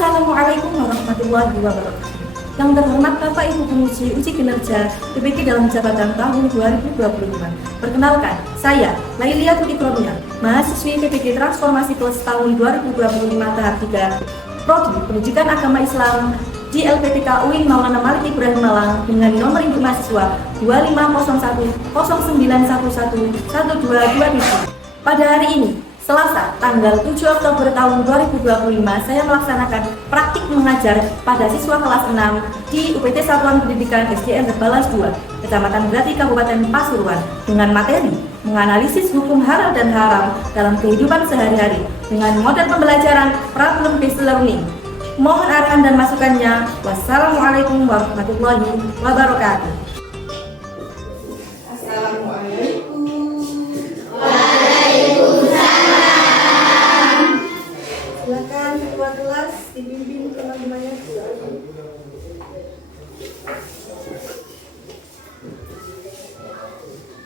Assalamualaikum warahmatullahi wabarakatuh. Yang terhormat Bapak Ibu penguji uji kinerja PPK dalam jabatan tahun 2025. Perkenalkan, saya Lailia Tutikronia, mahasiswi PPK Transformasi Plus tahun 2025 tahap 3, Prodi Pendidikan Agama Islam di LPTK UIN Maulana Malik Ibrahim Malang dengan nomor induk mahasiswa 250109111227. Pada hari ini, Selasa, tanggal 7 Oktober tahun 2025, saya melaksanakan praktik mengajar pada siswa kelas 6 di UPT Satuan Pendidikan SDN Tebalas 2, Kecamatan Grati, Kabupaten Pasuruan, dengan materi menganalisis hukum halal dan haram dalam kehidupan sehari-hari dengan model pembelajaran problem based learning. Mohon arahan dan masukannya. Wassalamualaikum warahmatullahi wabarakatuh. Assalamualaikum. Silakan ketua kelas dibimbing teman-temannya.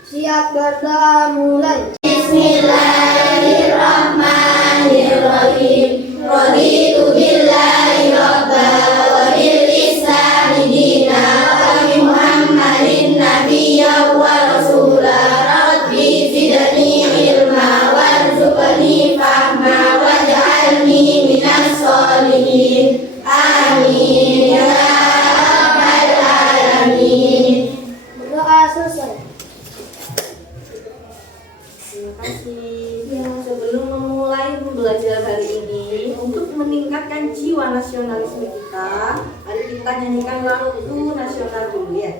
Siap berdoa mulai. Bismillahirrahmanirrahim. Raditu billahi rabba wa bil islami dina wa bi Muhammadin nabiyya wa rasula. Rabbi zidni ilma warzuqni fahma waj'alni minas sholihin. Amin ya rabbal alamin. Berdoa selesai. Terima kasih. Sebelum memulai pembelajaran hari ini, untuk meningkatkan jiwa nasionalisme kita, mari kita nyanyikan lagu nasional dulu ya.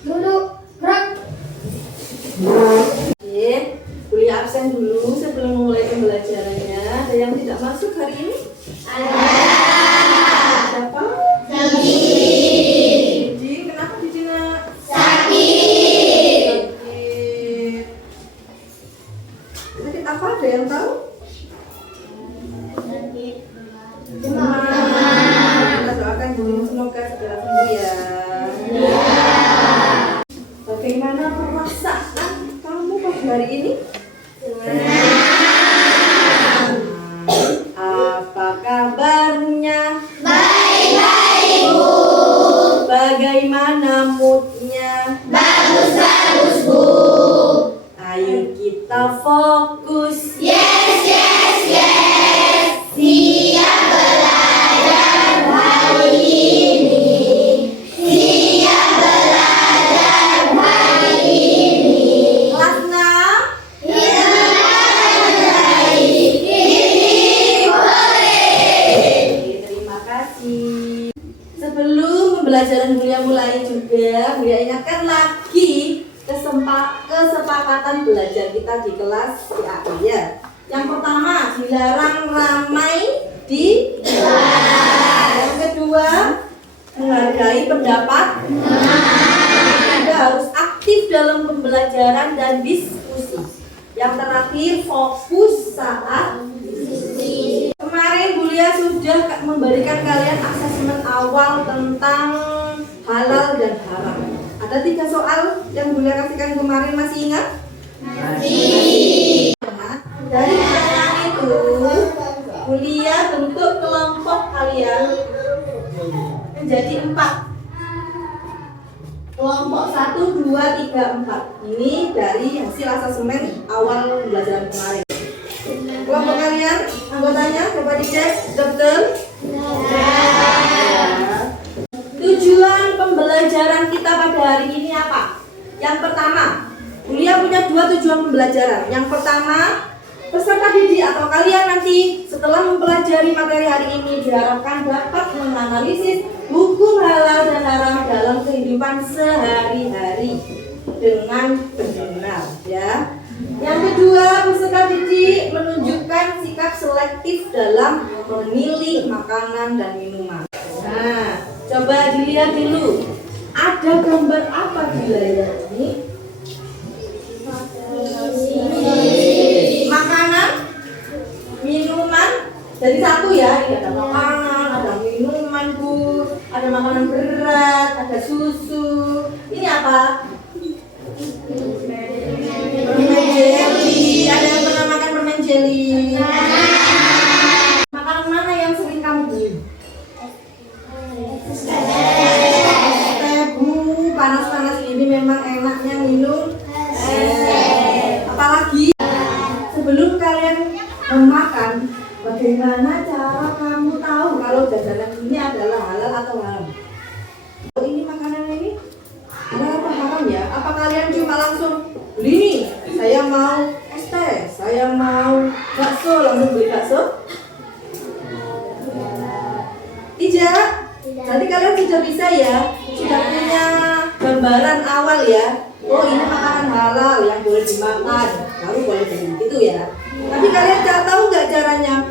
Duduk, gerak. Oke, kuliah absen dulu sebelum memulai pembelajarannya. Ada yang tidak masuk hari ini? Siapa? Didi. Kenapa Didi nak? Sakit. Sakit apa? Ada yang tahu? Demam. Kita doakan dulu semoga segera sembuh ya. Bagaimana perasaan kamu pada hari ini? Apa kabarnya? Baik-baik Bu. Bagaimana moodnya? Bagus-bagus Bu. Ayo kita fokus. Yes, yes, yes. Siap belajar hari ini. Siap belajar hari ini. Kelas 6. Kita baik. Ini boleh. Terima kasih. Sebelum pembelajaran Bulia mulai juga, Bulia ingatkan lagi kesepakatan belajar kita di kelas CAI ya. Yang pertama, dilarang ramai di kelas. Yang kedua, menghargai pendapat. Kita harus aktif dalam pembelajaran dan diskusi. Yang terakhir, fokus saat diskusi. Kemarin Bulia sudah memberikan kalian asesmen awal tentang halal dan haram. Ada 3 soal yang Bulia kasihkan kemarin, masih ingat? Dari pertanyaan itu, Bulia bentuk kelompok kalian menjadi 4. Kelompok 1, 2, 3, 4. Ini dari hasil asesmen awal pembelajaran kemarin. Kelompok kalian, anggotanya coba dicek, dokter. Tujuan pembelajaran kita pada hari ini apa? Yang pertama, Bulia punya 2 tujuan pembelajaran. Yang pertama, peserta didik atau kalian nanti setelah mempelajari materi hari ini diharapkan dapat menganalisis hukum halal dan haram dalam kehidupan sehari-hari dengan benar ya. memilih makanan dan minuman. Nah, coba dilihat dulu. Ada gambar apa di layar ini? Makanan, minuman. Jadi satu ya, ini ada makanan, ada minuman Bu, ada makanan berat, ada susu. Ini apa? Permen jelly. Ada yang pernah makan permen jelly? Makanan mana yang sering kamu beli? Bu, panas-panas ini memang enaknya minum apalagi sebelum kalian memakan, bagaimana cara kamu tahu kalau jajanan ini adalah halal atau haram? Oh, ini makanan ini halal apa haram ya? Apa kalian cuma langsung beli nih, saya mau es teh, saya mau bakso, langsung beli bakso? Tidak. Nanti kalian sudah bisa ya, sudah punya gambaran awal ya. Oh, ini makanan halal yang boleh dimakan, baru boleh beli gitu ya. Tapi kalian tahu nggak caranya?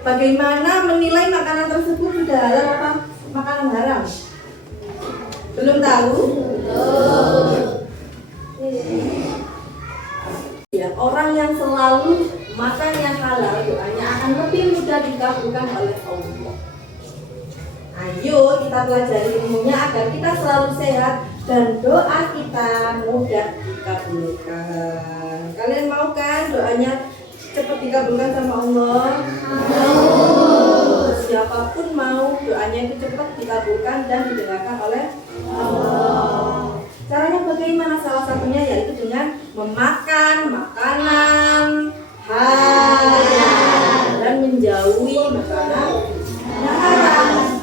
Bagaimana menilai makanan tersebut sudah halal apa makanan haram? Belum tahu? Ya, orang yang selalu makan yang halal doanya akan lebih mudah dikabulkan oleh Allah. Ayo kita pelajari ilmunya agar kita selalu sehat dan doa kita mudah dikabulkan. Kalian mau kan doanya cepat dikabulkan sama Allah? Mau. Siapapun mau doanya itu cepat dikabulkan dan didengarkan oleh Allah. Caranya bagaimana? Salah satunya yaitu dengan memakan makanan halal dan menjauhi makanan yang haram.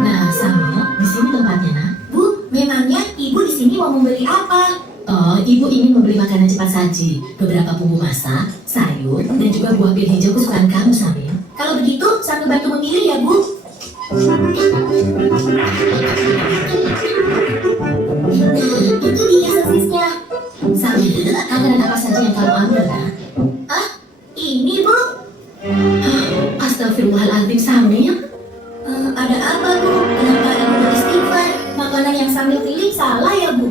Nah, Samuel, di sini tempatnya, nak. Bu, memangnya ibu di sini mau membeli apa? Oh, ibu ingin membeli makanan cepat saji, beberapa bumbu masak, sayur, dan juga buah pil hijau kesukaan kamu, Samuel. Kalau begitu, sambil bantu memilih ya, Bu. Itu dia sosisnya. Samuel, makanan apa saja yang kamu ambil, nak? Ah, ini, Bu. Astagfirullahaladzim, Samuel. Ada apa, Bu? Kenapa ibu beristighfar? Makanan yang sambil pilih salah ya, Bu?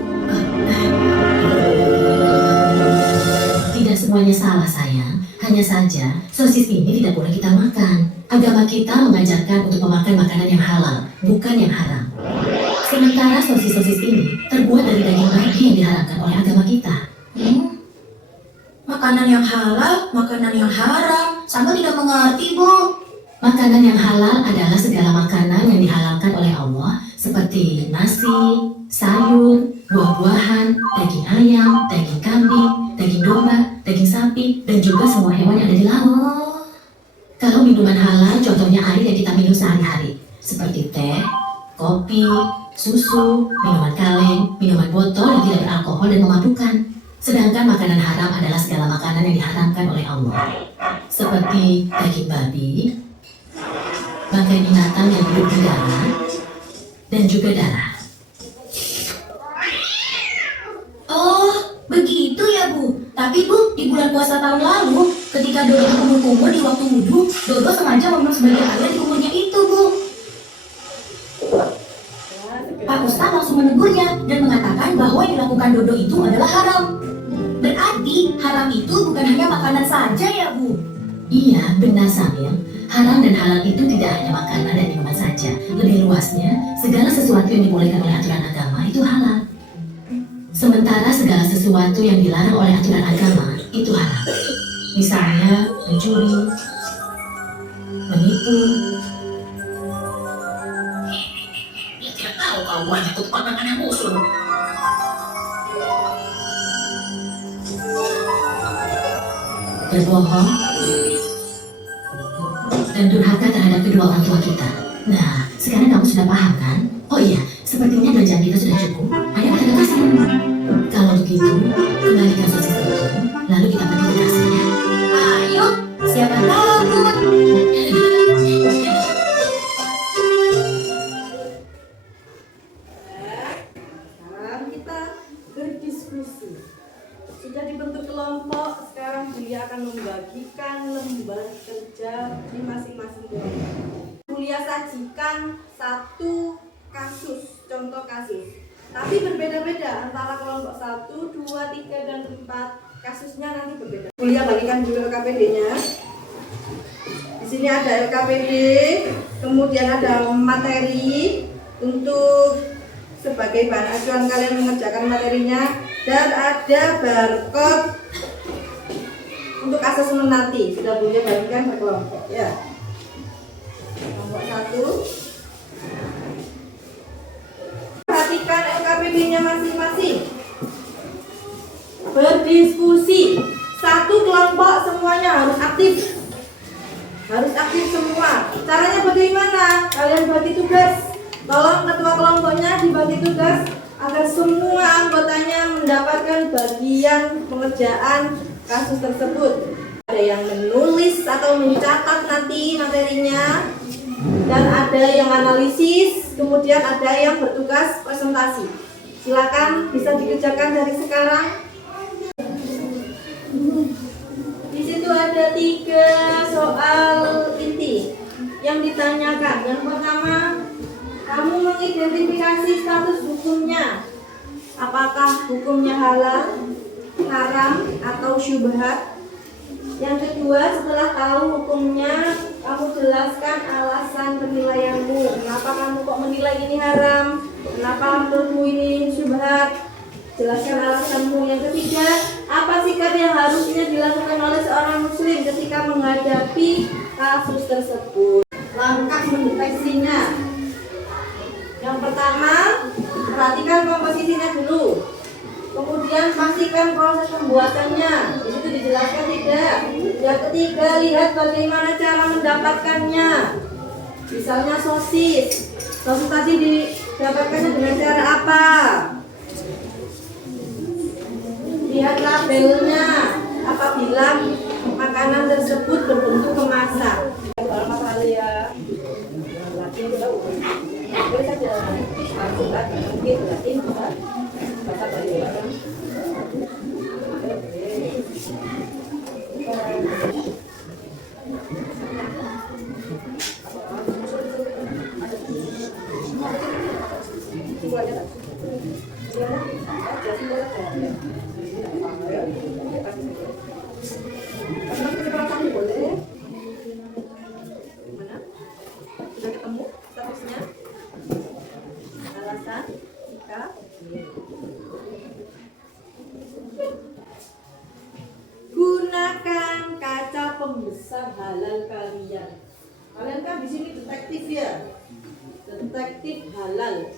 Tidak semuanya salah, sayang. Hanya saja, sosis ini tidak boleh kita makan. Agama kita mengajarkan untuk memakan makanan yang halal, bukan yang haram. Sementara sosis-sosis ini terbuat dari daging babi yang diharamkan oleh agama kita. Makanan yang halal, makanan yang haram. Sama tidak mengerti, Bu. Makanan yang halal adalah segala makanan yang dihalalkan oleh Allah, seperti nasi, sayur, buah-buahan, daging ayam, daging kambing, daging domba, daging sapi, dan juga semua hewan yang ada di laut. Kalau minuman halal, contohnya air yang kita minum sehari-hari, seperti teh, kopi, susu, minuman kaleng, minuman botol yang tidak beralkohol dan memabukkan. Sedangkan makanan haram adalah segala makanan yang diharamkan oleh Allah, seperti daging babi, bangkai binatang yang hidup di darat, dan juga darah. Oh, begitu ya, Bu. Tapi, Bu, di bulan puasa tahun lalu, ketika Dodo berkumur-kumur di waktu wudhu, Dodo sengaja meminum sebagian air di kumurnya itu, Bu. Pak Ustadz langsung menegurnya dan mengatakan bahwa yang dilakukan Dodo itu adalah haram. Berarti haram itu bukan hanya makanan saja ya, Bu? Iya, benar, Samuel. Haram dan halal itu tidak hanya makanan dan minuman saja. Lebih luasnya, segala sesuatu yang dibolehkan oleh aturan agama itu halal. Sementara segala sesuatu yang dilarang oleh aturan agama itu haram. Misalnya mencuri, menipu. Dia tidak tahu kalau buahnya itu tempat yang musuh. berbohong, dan durhaka terhadap kedua orang tua kita. Nah, sekarang kamu sudah paham kan? Oh iya, sepertinya belajar kita sudah cukup. Ayo kita ke kasir. Kalau begitu, kembalikan sosis itu, lalu kita pergi ke kasirnya. Ayo, siapa takut? Sekarang kita berdiskusi. Sudah dibentuk kelompok, sekarang Bulia akan membagikan lembar kerja di masing-masing kelompok. Bulia sajikan satu kasus, contoh kasus. Tapi berbeda-beda antara kelompok 1, 2, 3, dan 4. Kasusnya nanti berbeda. Bulia bagikan dulu LKPD-nya. Di sini ada LKPD, kemudian ada materi untuk sebagai bahan acuan kalian mengerjakan materinya, dan ada barcode untuk asesmen nanti. Sudah Bulia bagikan per kelompok ya. Kelompok 1. Perhatikan LKPD-nya masing-masing. Berdiskusi. Satu kelompok semuanya harus aktif. Harus aktif semua. Caranya bagaimana? Kalian bagi tugas. Tolong ketua kelompoknya dibagi tugas agar semua anggotanya mendapatkan bagian pengerjaan kasus tersebut. Ada yang menulis atau mencatat nanti materinya, dan ada yang analisis, kemudian ada yang bertugas presentasi. Silakan bisa dikerjakan dari sekarang. Di situ ada 3 soal inti yang ditanyakan. Yang pertama, kamu mengidentifikasi status hukumnya. Apakah hukumnya halal, haram, atau syubhat? Yang kedua, setelah tahu hukumnya, kamu jelaskan alasan penilaianmu. Kenapa kamu kok menilai ini haram? Kenapa menurutmu ini syubhat? Jelaskan alasanmu. Yang ketiga, apa sikap yang harusnya dilakukan oleh seorang muslim ketika menghadapi kasus tersebut? Langkah mendeteksinya. Yang pertama, perhatikan komposisinya dulu. Kemudian pastikan proses pembuatannya. Di situ dijelaskan tidak. Yang ketiga, lihat bagaimana cara mendapatkannya. Misalnya sosis. Sosis tadi didapatkannya dengan cara apa? Lihat labelnya. Apabila makanan tersebut berbentuk kemasan. Ya. Boleh saja mungkin Latin bahasa Bali. Sudah ketemu statusnya? Alasan, sikap. Gunakan kaca pembesar halal kalian. Kalian kan di sini detektif ya, detektif halal.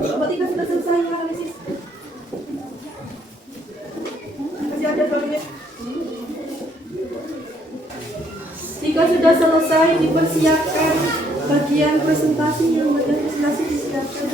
Kelompok 3 sudah selesai analisis. Masih ada 2 menit. Jika sudah selesai, dipersiapkan bagian presentasi. Yang bagian presentasi disiapkan.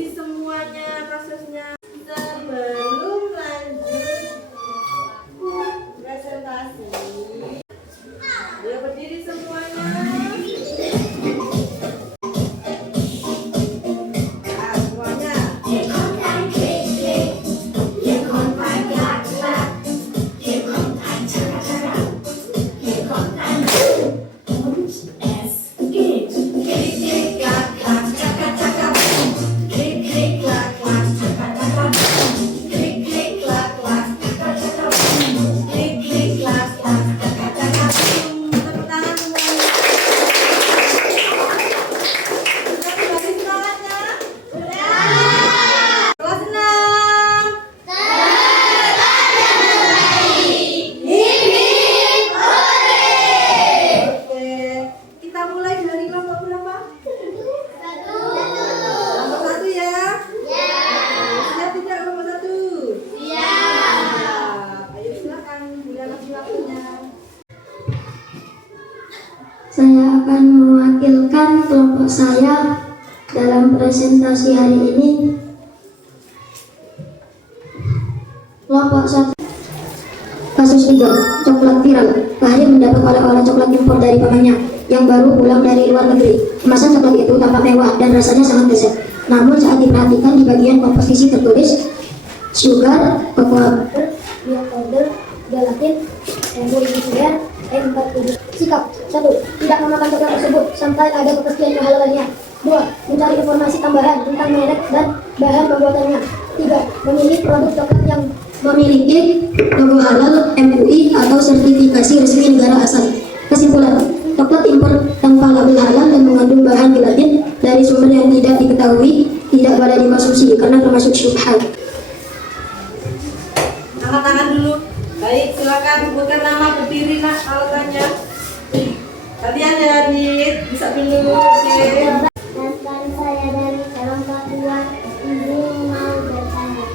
bersih semuanya kasusnya. Sebelum lanjut presentasi, ayo berdiri semuanya. Nah, semuanya. Tepuk tangan semuanya. Sudah kembali semangatnya? Kelas 6. Oke, kita mulai dari kelompok berapa? Kelompok 1 ya? Siap tidak kelompok 1? Siap. Ayo silakan, gunakan waktunya. Saya akan mewakilkan kelompok saya dalam presentasi hari ini. Kelompok 1. Kasus 3. Coklat viral. Fahri mendapat oleh-oleh coklat impor dari pamannya yang baru pulang dari luar negeri. Kemasan coklat itu tampak mewah dan rasanya sangat lezat. Namun saat diperhatikan di bagian komposisi tertulis sugar, cocoa powder, gelatin, emulsifier, M47. Sikap 1. Tidak memakan coklat tersebut sampai ada kepastian kehalalannya. 2. Mencari informasi tambahan tentang merek dan bahan pembuatannya. 3. Memilih produk coklat yang memiliki logo halal, MUI atau sertifikasi resmi negara asal. Kesimpulan, coklat impor tanpa label halal dan mengandung bahan gelatin dari sumber yang tidak diketahui tidak boleh dikonsumsi karena termasuk syubhat. Angkat tangan dulu. Baik, silakan sebutkan nama, berdiri nak kalau tanya. Kalian ya, Adit, bisa dulu. Oke. Dan saya dari kelompok 2 ini mau bertanya.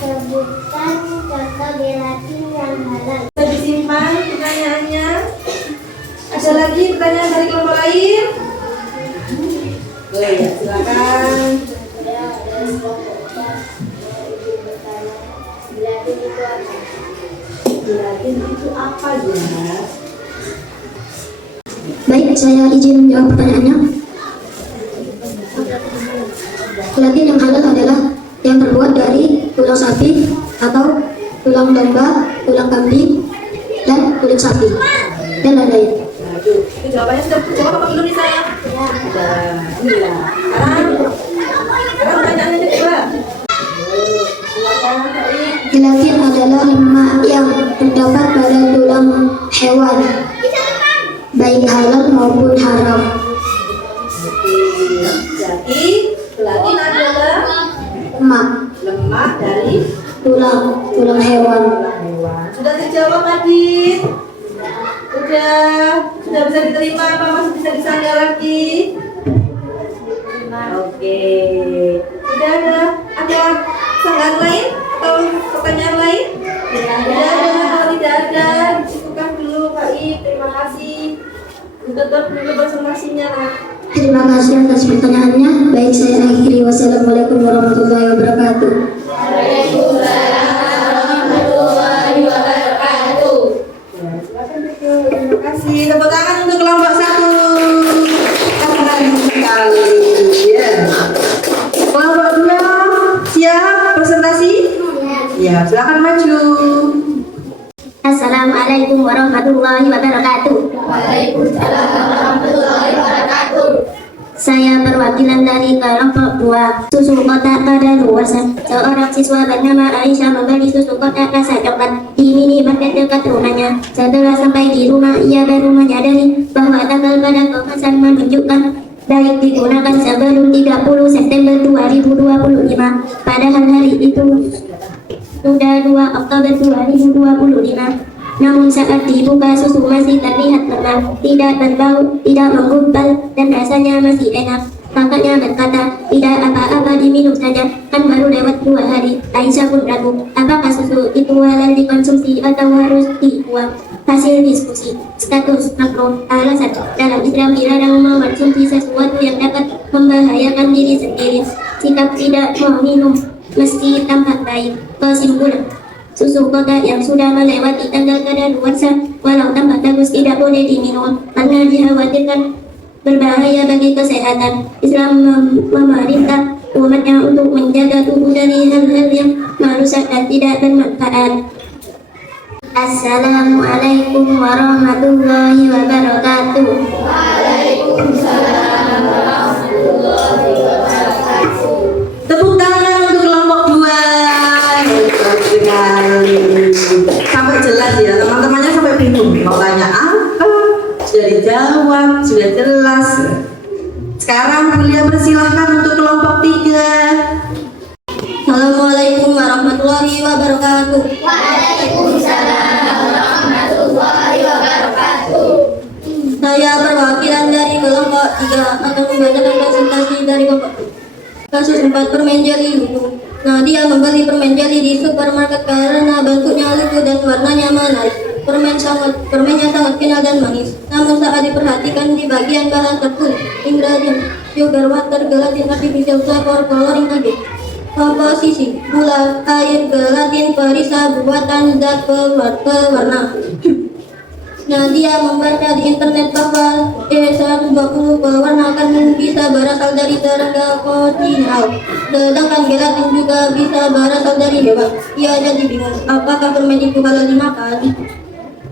Sebutkan contoh gelatin yang halal. Bisa disimpan pertanyaannya. Ada lagi pertanyaan dari kelompok lain? Oh ya, silakan. Gelatin itu apa ya? Baik, saya izin menjawab pertanyaannya. Gelatin yang halal adalah yang terbuat dari tulang sapi atau tulang domba, tulang kambing, dan kulit sapi, dan lain-lain. Nah, itu jawabannya sudah jawab apa belum nih saya? Sudah. Iya. Sekarang pertanyaannya kedua. Silakan, Baik. Gelatin adalah lemak yang terdapat pada tulang hewan, baik halal maupun haram. Jadi, gelatin adalah lemak dari Tulang hewan. hewan. Sudah terjawab, Adit? Sudah bisa diterima apa masih bisa disanggah lagi? Oke. Sudah ada sanggahan lain atau pertanyaan lain? Tidak ada. Kalau tidak ada, cukupkan dulu, Pak I. Terima kasih untuk presentasinya. Terima kasih atas pertanyaannya. Baik, saya akhiri. Wassalamualaikum warahmatullahi wabarakatuh. Terima kasih. Tepuk tangan untuk kelompok 1. Keren sekali. Ya. Kelompok 2 siap presentasi? Ya, silakan maju. Assalamualaikum warahmatullahi wabarakatuh. Saya perwakilan dari kelompok 2 susu kotak kadaluarsa. Seorang siswa bernama Aisyah membeli susu kotak rasa coklat di minimarket dekat rumahnya. Setelah sampai di rumah, ia baru menyadari bahwa tanggal pada kemasan menunjukkan baik digunakan sebelum 30 September 2025. Padahal hari itu sudah 2 Oktober 2025. Namun saat dibuka susu masih terlihat lemah, tidak berbau, tidak menggumpal, dan rasanya masih enak. Kakaknya berkata, tidak apa-apa diminum saja, kan baru lewat 2 hari. Aisyah pun ragu, apakah susu itu halal dikonsumsi atau harus dibuang. Hasil diskusi, status makro. Alasan, dalam Islam dilarang mengonsumsi sesuatu yang dapat membahayakan diri sendiri. Sikap tidak meminum mesti tampak baik. Kesimpulan, susu kotak yang sudah melewati tanggal kadaluarsa walau tampak bagus tidak boleh diminum karena dikhawatirkan berbahaya bagi kesehatan. Islam memerintah umatnya untuk menjaga tubuh dari hal-hal yang merusak dan tidak bermanfaat. Assalamualaikum warahmatullahi wabarakatuh. Tepuk tangan untuk kelompok 2. Hebat sekali. Sampai jelas ya, teman-temannya sampai bingung mau tanya apa. Sudah dijawab, sudah jelas. Sekarang kuliah persilahkan untuk kelompok 3. Assalamualaikum warahmatullahi wabarakatuh. Saya perwakilan dari kelompok 3 akan membacakan presentasi dari kelompok 2. Kasus 4 permen jeli lucu. Nadia membeli permen jeli di supermarket karena bentuknya lucu dan warnanya menarik. Permennya sangat final dan manis. Namun saat diperhatikan di bagian bahan tertulis ingredient sugar, water, gelatin, artificial flavor, coloring agent, komposisi, gula, air, gelatin, perisa, buatan zat pewarna. Nadia membaca di internet bahwa E120 pewarna akan bisa berasal dari serangga kocinau, sedangkan gelatin juga bisa berasal dari hewan. Ia jadi bingung, apakah permen itu halal dimakan?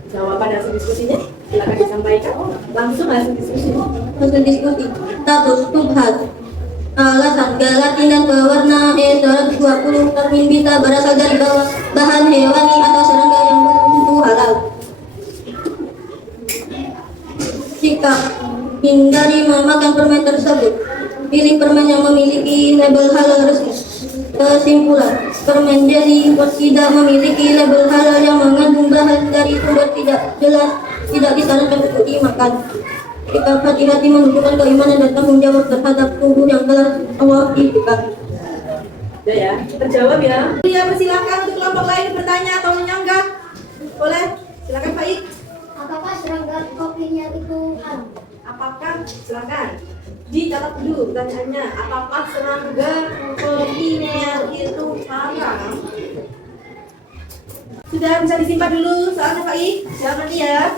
Jawaban hasil diskusinya silakan disampaikan. Langsung hasil diskusi. Hasil diskusi. Status subhat. Alasan gelatin dan pewarna E120 termin bisa berasal dari bahan hewani atau serangga yang belum tentu halal. Sikap, hindari memakan permen tersebut. Pilih permen yang memiliki label halal resmi. Kesimpulan, permen jeli tidak memiliki label halal yang mengandung bahan dari sumber tidak jelas, tidak disarankan untuk dimakan. Sikap hati-hati menunjukkan keimanan dan tanggung jawab terhadap tubuh yang telah Allah ciptakan. Udah ya, terjawab ya. Kuliah persilahkan untuk kelompok lain bertanya atau menyanggah. Boleh, silakan Faik. Apakah serangga kopinya itu haram? Apakah, silakan dicatat dulu pertanyaannya, apakah serangga kopinya itu haram? Sudah bisa disimpan dulu soalnya Faik, jangan ya.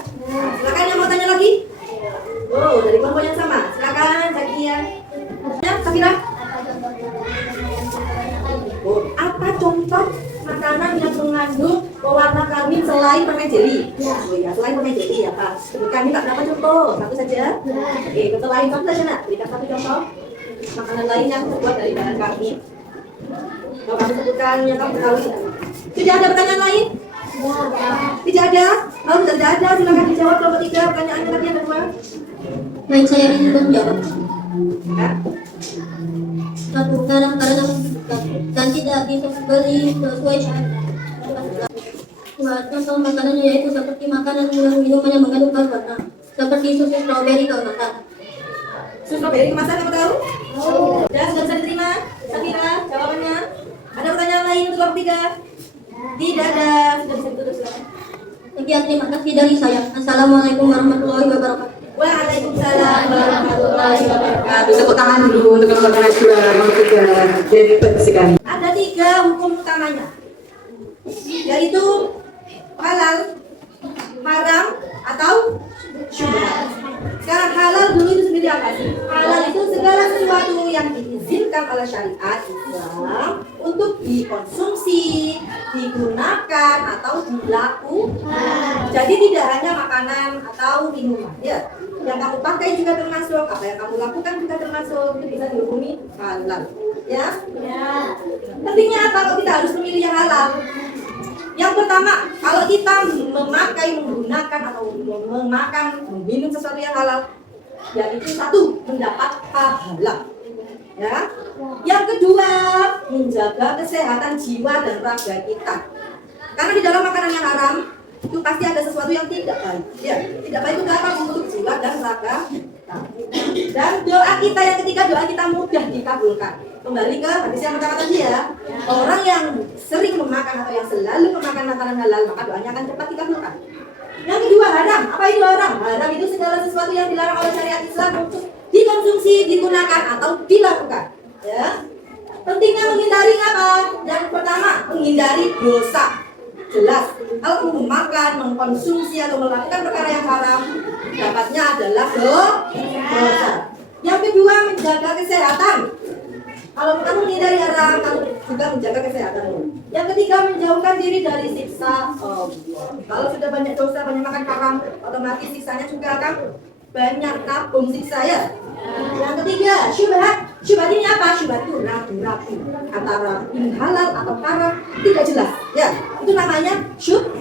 Silakan yang mau tanya lagi. Oh, dari kelompok yang sama, silakan Zakia. Ya, Safira. Oh, apa contoh makanan yang mengandung pewarna karmin selain permen jeli? Oh ya, selain permen jeli ya Pak. Sebutkan ini Pak, berapa contoh? Satu saja. Oke, contoh lain satu saja nak. Berikan satu contoh makanan lain yang terbuat dari bahan karmin. Mau kamu sebutkan yang kamu tahu. Tidak ada pertanyaan lain? Tidak ada? Kalau tidak ada, silakan dijawab kelompok 3. Pertanyaannya lagi yang kedua. Baik, saya ingin menjawab. Ya. Satu, karena dan tidak disembeli sesuai syariat. Dua, contoh makanannya yaitu seperti makanan dan minuman yang mengandung warna, seperti susu stroberi kemasan. Susu strawberry kemasan kamu tahu? Sudah bisa diterima? Safira, jawabannya. Ada pertanyaan lain untuk kelompok 3? Tidak ada. Sudah bisa ditutup silakan. Sekian, terima kasih dari saya. Assalamualaikum warahmatullahi wabarakatuh. Waalaikumsalam warahmatullahi wabarakatuh. Tepuk tangan dulu untuk kelompok 2, kelompok 3. Hebat sekali. Ada 3 hukum utamanya, yaitu halal, haram, atau syubhat. Sekarang halal dulu itu sendiri apa sih? Halal itu segala sesuatu yang diizinkan oleh syariat Islam untuk dikonsumsi, digunakan, atau dilakukan. Jadi tidak hanya makanan atau minuman ya. Yang kamu pakai juga termasuk, apa yang kamu lakukan juga termasuk, itu bisa dihukumi halal. Ya? Pentingnya apa kalau kita harus memilih yang halal? Yang pertama, kalau kita memakai, menggunakan, atau memakan, meminum sesuatu yang halal, yaitu satu, mendapat pahala. Ya. Yang kedua, menjaga kesehatan jiwa dan raga kita. Karena di dalam makanan yang haram, itu pasti ada sesuatu yang tidak baik. Ya, tidak baik itu apa? Untuk jiwa dan raga kita. Dan doa kita yang ketiga, doa kita mudah dikabulkan. Kembali ke hadis yang pertama tadi ya. Orang yang sering memakan atau yang selalu memakan makanan halal, maka doanya akan cepat dikabulkan. Yang kedua haram. Apa itu haram? Haram itu segala sesuatu yang dilarang oleh syariat Islam untuk dikonsumsi, digunakan atau dilakukan. Ya. Pentingnya menghindari apa? Yang pertama, menghindari dosa. Jelas, kalau kamu makan, mengkonsumsi atau melakukan perkara yang haram, dapatnya adalah dosa. Yang kedua, menjaga kesehatan. Kalau kamu menghindari haram, kamu juga menjaga kesehatanmu. Yang ketiga, menjauhkan diri dari siksa Allah. Kalau sudah banyak dosa, banyak makan haram, otomatis siksanya juga akan banyak, tabung siksa ya. Yang ketiga, syubhat. Syubhat ini apa? Syubhat itu ragu-ragu antara ini halal atau haram, tidak jelas. Ya, itu namanya syubhat.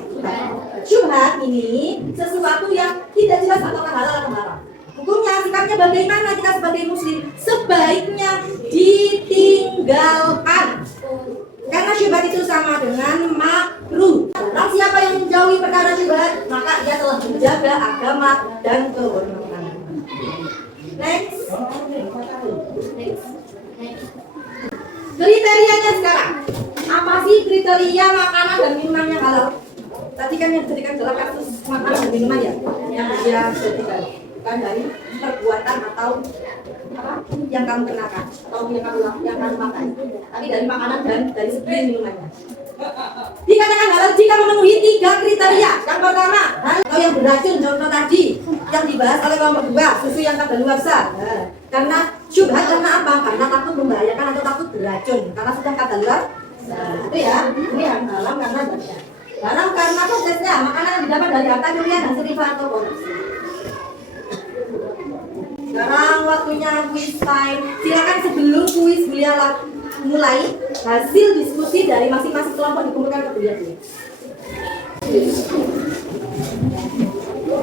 Syubhat ini sesuatu yang tidak jelas apakah halal atau haram. Hukumnya, sikapnya bagaimana kita sebagai muslim? Sebaiknya ditinggalkan. Karena syubhat itu sama dengan makruh. Orang siapa yang menjauhi perkara syubhat, maka dia telah menjaga agama dan kehormatan. Next. Kriterianya sekarang. Apa sih kriteria makanan dan minuman yang halal? Tadi kan yang disebutkan dalam kasus makanan dan minuman ya, yang dia sebutkan. Bukan dari perbuatan atau apa yang kamu kenakan atau yang kamu makan, tapi dari makanan dan dari segi minumannya. Dikatakan halal jika memenuhi 3 kriteria. Yang pertama, halal yang beracun, contoh tadi yang dibahas oleh kelompok 2, susu yang kadaluarsa. Nah, karena syubhat karena apa? Karena takut membahayakan atau takut beracun. Karena sudah kadaluarsa. Nah, itu ya, ini yang haram karena beracun. Haram karena prosesnya, makanan yang didapat dari harta curian, hasil riba atau korupsi. Sekarang waktunya quiz time. Silakan sebelum quiz beliau mulai, hasil diskusi dari masing-masing kelompok dikumpulkan ke beliau dulu.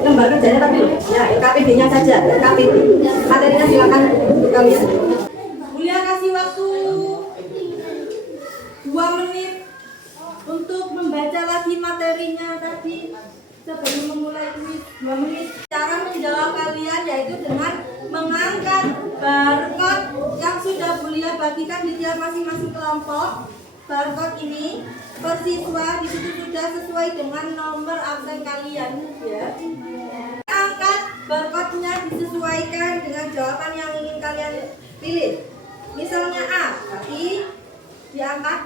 Lembar kerjanya tadi loh. Ya, LKPD-nya saja, LKPD. Materinya silakan untuk kalian. Beliau kasih waktu 2 menit untuk membaca lagi materinya tadi sebelum memulai quiz. 2 menit. Cara menjawab kalian yaitu dengan mengangkat barcode yang sudah beliau bagikan di tiap masing-masing kelompok. Barcode ini per siswa di situ sudah sesuai dengan nomor absen kalian ya. Angkat barcode-nya disesuaikan dengan jawaban yang ingin kalian pilih. Misalnya A, berarti diangkat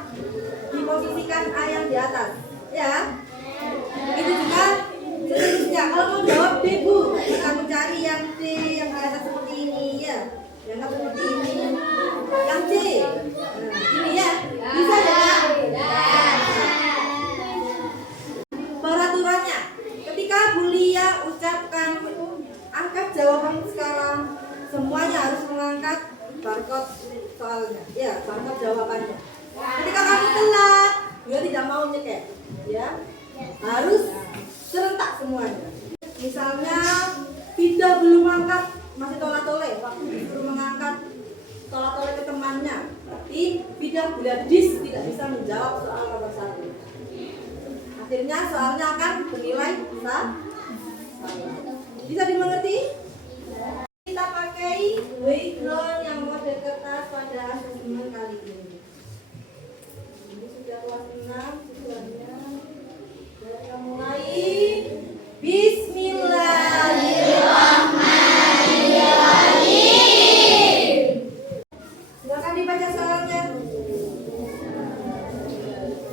diposisikan A yang di atas ya. Itu juga seterusnya. Kalau mau jawab B Bu, kamu cari yang C yang di atas seperti ini ya. Yang seperti ini. Yang C. Nah, ini ya. Bisa ya? Peraturannya, ketika Bulia ucapkan angkat jawaban sekarang, semuanya harus mengangkat barcode soalnya. Ya, barcode jawabannya. Ketika kamu telat, dia tidak mau nyekek, ya. Harus serentak semuanya. Misalnya tidak belum angkat, masih tolak-toleh, waktu disuruh mengangkat tolak-toleh ke temannya, berarti tidak Biladis tidak bisa menjawab soal nomor 1. Akhirnya soalnya akan bernilai bisa dimengerti? Kita pakai background yang model kertas pada asesmen kali ini. Ini sudah kelas 6 siswanya. Kita mulai. Bismillahirrahmanirrahim. Silakan dibaca soalnya.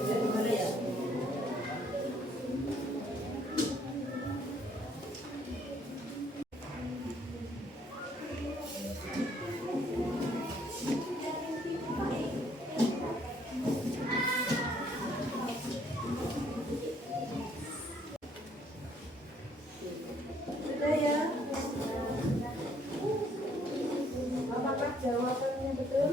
Gimana ya? Sudah ya? Apakah jawabannya betul?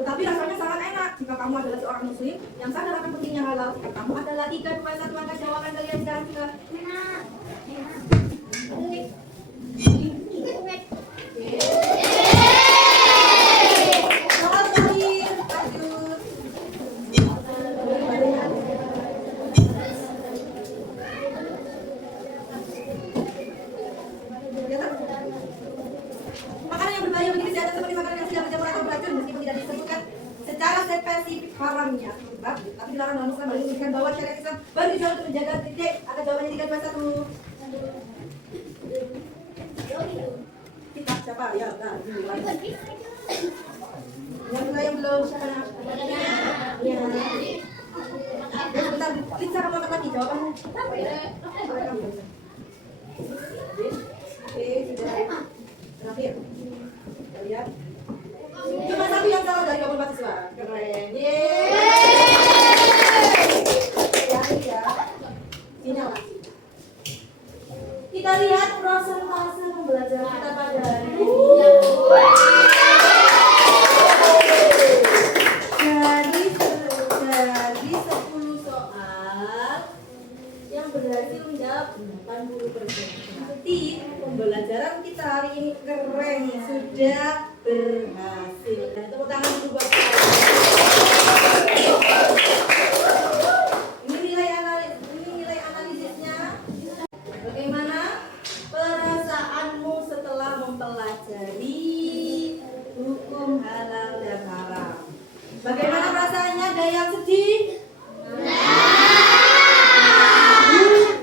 Tetapi rasanya sangat enak jika kamu adalah seorang muslim yang sadar akan pentingnya halal. Jika kamu adalah 3, 2, 1, maka jawaban kalian sekarang juga enak. Selamat pagi, lanjut. Makanan yang berbahaya bagi kesehatan seperti makanan yang sudah berjamur atau beracun meskipun tidak disebutkan secara spesifik haramnya, tapi dilarang dalam Islam. Lalu menunjukkan bahwa syariat Islam bertujuan untuk menjaga titik. Akan jawabannya 3, 2, 1. Kita siapa? Ya, nah, ini lagi. Yang kedua yang belum siapa? Ya. Bentar, Lisa kamu angkat lagi jawabannya. Oke, sudah. Terakhir. Kita lihat. Cuma satu yang salah dari kamu mahasiswa. Keren. Yeay. Ya. Sinyal lah. Kita lihat prosentase pembelajaran kita pada hari ini. Dari 10 soal yang berhasil menjawab 80%. Berarti pembelajaran kita hari ini keren, sudah berhasil. Dan tepuk tangan dulu buat saya. Ini nilai analisisnya. Bagaimana perasaanmu setelah mempelajari hukum halal dan haram? Bagaimana perasaannya? Ada yang sedih?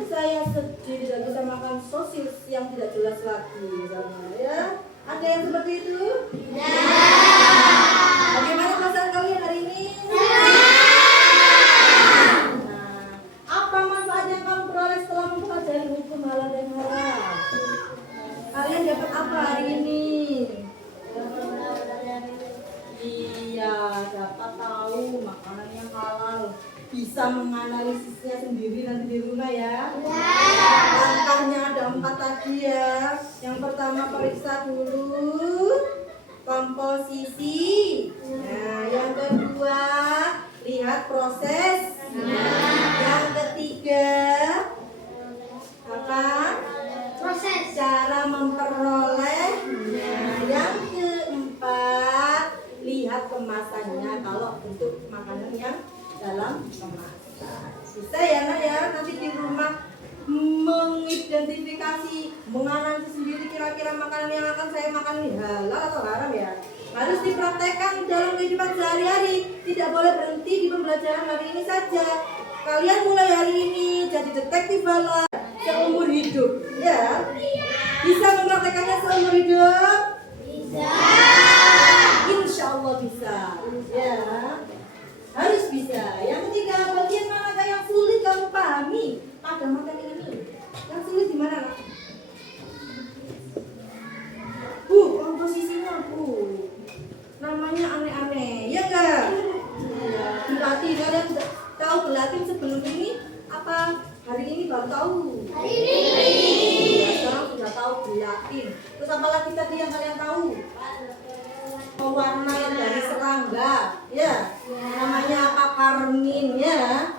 Saya sedih, tidak bisa makan sosis yang tidak jelas lagi misalnya, ya. Ada yang seperti itu? Bagaimana perasaan kalian hari ini? Apa manfaat yang kamu peroleh setelah mempelajari hukum halal dan haram? Kalian dapat apa hari ini? Iya, dapat tahu makanan yang halal. Bisa menganalisisnya sendiri nanti di rumah ya. Langkahnya ada 4 tadi ya. Yang pertama periksa dulu komposisi. Nah, yang kedua lihat proses. Yang ketiga apa? Proses cara memperoleh. Nah, yang keempat lihat kemasannya kalau bentuk makanan yang dalam kemasan. Bisa ya nak ya, nanti di rumah mengidentifikasi, menganalisis sendiri kira-kira makanan yang akan saya makan ini halal atau haram ya. Harus dipraktekkan dalam kehidupan sehari-hari. Tidak boleh berhenti di pembelajaran hari ini saja. Kalian mulai hari ini jadi detektif halal seumur hidup ya. Bisa mempraktekannya seumur hidup? Bisa. Insya Allah bisa ya. Harus bisa. Yang ketiga, bagian manakah yang sulit kamu pahami pada materi ini? Yang sulit di mana? Komposisinya namanya aneh-aneh, ya enggak? Iya. Berarti kalian sudah tahu Latin sebelum ini apa? Hari ini baru tahu. Hari ini. Ya, sekarang sudah tahu Latin. Terus apa lagi tadi yang kalian tahu? Pewarnaan dari serangga, ya. Namanya apa? Karmin, ya.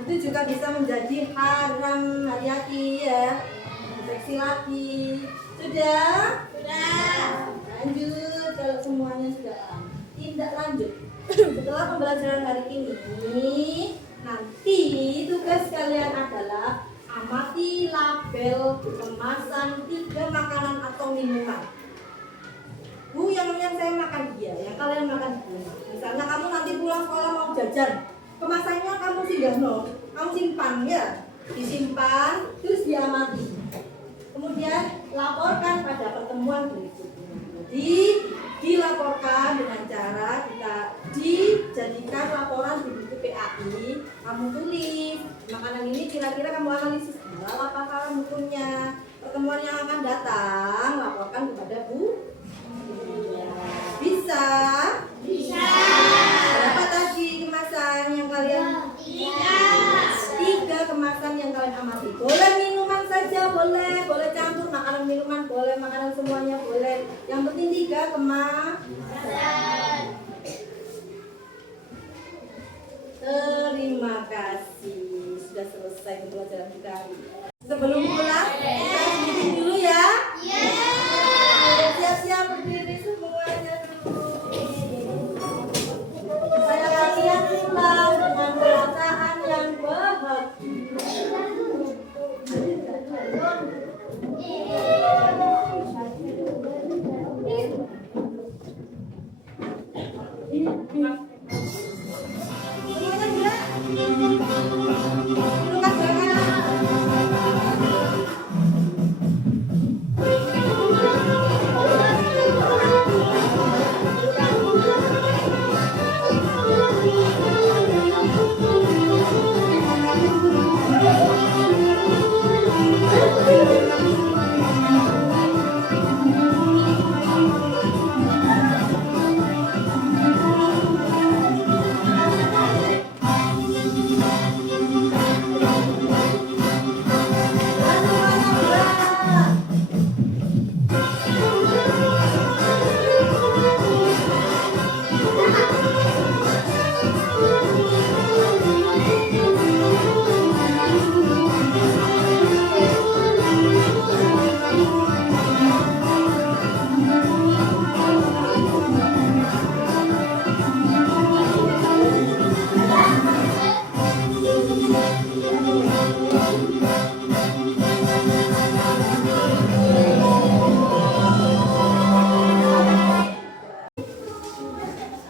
Itu juga bisa menjadi haram, hati-hati ya. Deteksi lagi. Sudah? Sudah. Lanjut, kalau semuanya sudah tindak lanjut. Setelah pembelajaran hari ini, nanti tugas kalian adalah amati label kemasan 3 makanan atau minuman. Yang saya makan dia, yang kalian makan dia. Misalnya kamu nanti pulang sekolah mau jajan, kemasannya kamu kamu simpan ya, disimpan, terus diamati. Kemudian laporkan pada pertemuan berikutnya. Jadi dilaporkan dengan cara kita dijadikan laporan di buku PAI. Kamu tulis makanan ini kira-kira kamu analisis halal apa haram hukumnya. Pertemuan yang akan datang laporkan kepada Bu. Bisa? Bisa. Berapa tadi kemasan yang kalian? 3 kemasan yang kalian amati. Boleh minuman saja, boleh minuman boleh, makanan semuanya boleh. Yang penting 3 kemah. Terima kasih. Sudah selesai pembelajaran kita hari ini. Sebelum pulang, kita berdiri dulu ya. Siap-siap berdiri semuanya dulu. Saya kalian pulang dengan perasaan yang bahagia.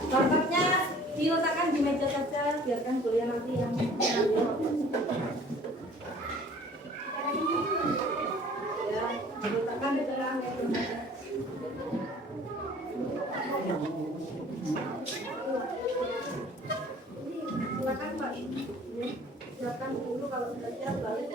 Karpetnya diletakkan di meja saja, biarkan kuliah nanti yang ya, diletakkan di tengah meja. Silakan Pak. Silakan dulu kalau sudah siap balik.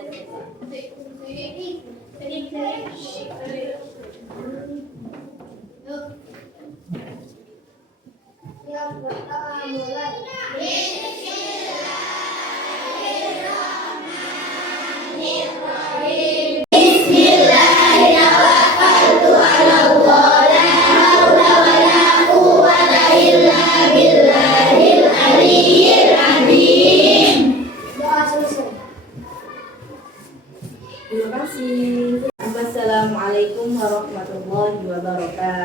Terima kasih. Wassalamualaikum warahmatullahi wabarakatuh.